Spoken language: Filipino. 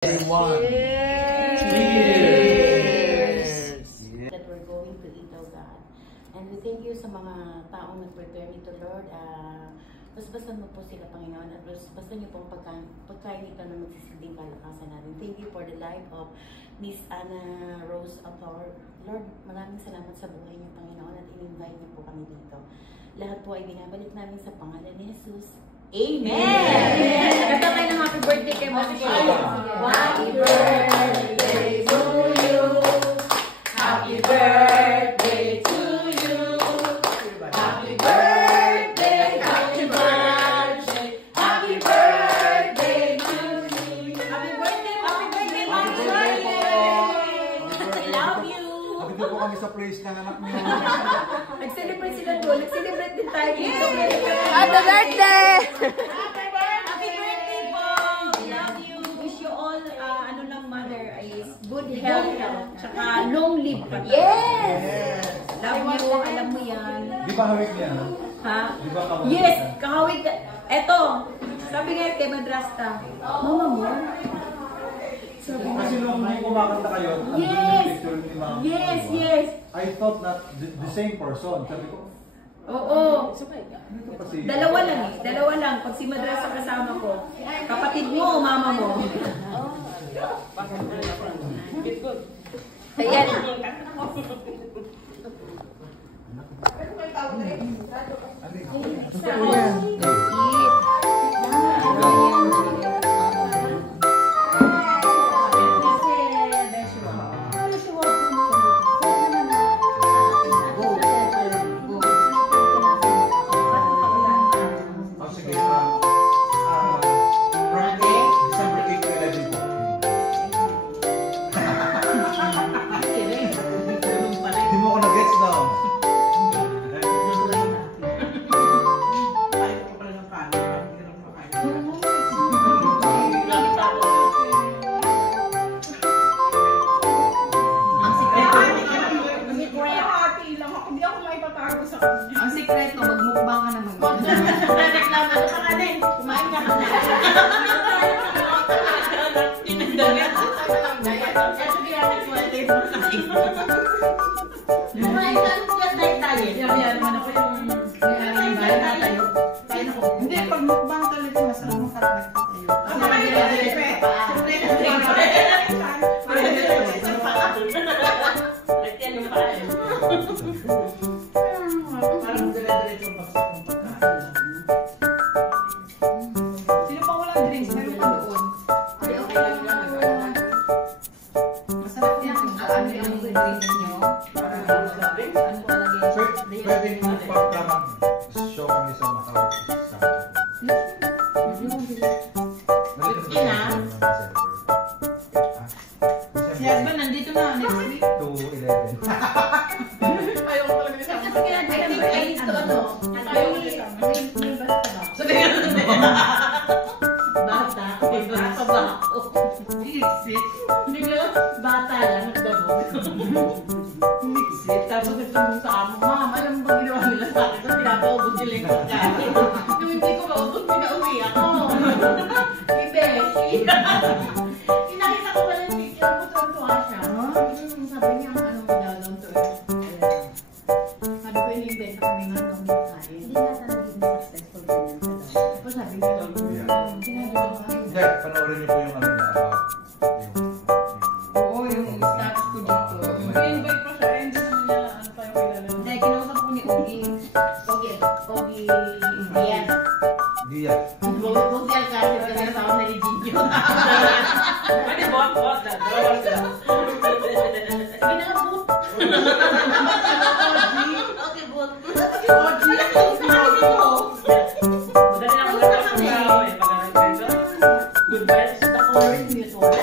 Everyone. Cheers! That we're going to eat, oh God. And we thank you sa mga taong nag-prepare nito, Lord. Basbasan mo po sila, Panginoon, at basbasan niyo pong pagkain ito na magsisilbing kalakasan natin. Thank you for the life of Miss Anna Rose Autor. Lord, maraming salamat sa buhay niyo, Panginoon, at in-invite niyo po kami dito. Lahat po ay binabalik namin sa pangalan ni Jesus. Amen! Kanta tayo ng happy birthday kay Mami Shea. Happy birthday to you. Happy birthday to you. Happy birthday, happy birthday. Happy birthday to you. Happy birthday, Mami Shea. I love you. Dito po kami sa place ng anak niyo. Nag-celebrate sila doon. Nag-celebrate din tayo dito. Happy birthday! Happy birthday po. I love you. Wish you all, ano ng mother is good health. Tsaka long live pa. Yes! Love you, alam mo yan. Di ba hawik niya? Ha? Di ba kahawik? Yes, kahawig. Eto, sabi nga kay Madrasta, Mama mo? Kasi nung kumakanta kayo, andun yung Yes! picture ni Mama. Yes, yes. I thought not the same person. Sabi ko, Oo. dito pa si... Dalawa lang eh. Dalawa lang. Pag si Madrasta kasama ko, kapatid mo o mama mo? Ayan. Hindi mo ako na-gets na. Ang sikreto, magmukbang ka naman. Reklamo na ka rin. Kumain ka na. Kumain ka just like tayo. Yan naman ako yung bayan na tayo. Hindi, pag mukbang talaga masarap makaragdag tayo. Parang dire-diretso ang bagsak ng pagkain. Sino pa walang drinks? Meron pa doon. Ay, okay lang yan. Masarap yan. Ano yung drinks nyo? Para masabi? Ano po lagi? Pwede nyo pagka mag-show kami sa Macau. Si husband nandito na next week. 2-11. Ayaw ko talaga kasama. Kasi kaya I think I need to ano. May basta ba? So kaya bata. May bata ba ako? Exit. Bigla, bata lang. Nagdabo. Exit. Tapos nagsumbong sa amo, Ma'am, alam mo ba ginawa nila sa akin? Tapos pinapaubos nila yung pagkain. Yung hindi ko maubos, pinauwi ako. Ibeshi. Kinakita ko pala yung picture ko, tuwa siya. Sabi niya, ano mo daw lang to. Sabi ko, in-invent kami nga nung kain. Hindi nga talaga yung successful ganyan sa dati. Tapos sabi niya, Hindi, panoorin niyo po yung ano na about oo, yung status ko dito. I-invite ko siya, hindi naman niya, ano pa yung kilala. Hindi, kinausap ko ni Ogie. Ogie. Yes. Dia. Kung si Alcacid kami na tawag na ni Gino. Pwede boss, drawers ka. Pinakabot. Okay, bot. Ogie, sinabi mo. Madali lang magkakaroon ng tao eh. Pag nag-invento, good vibes. Ako rin, mutual.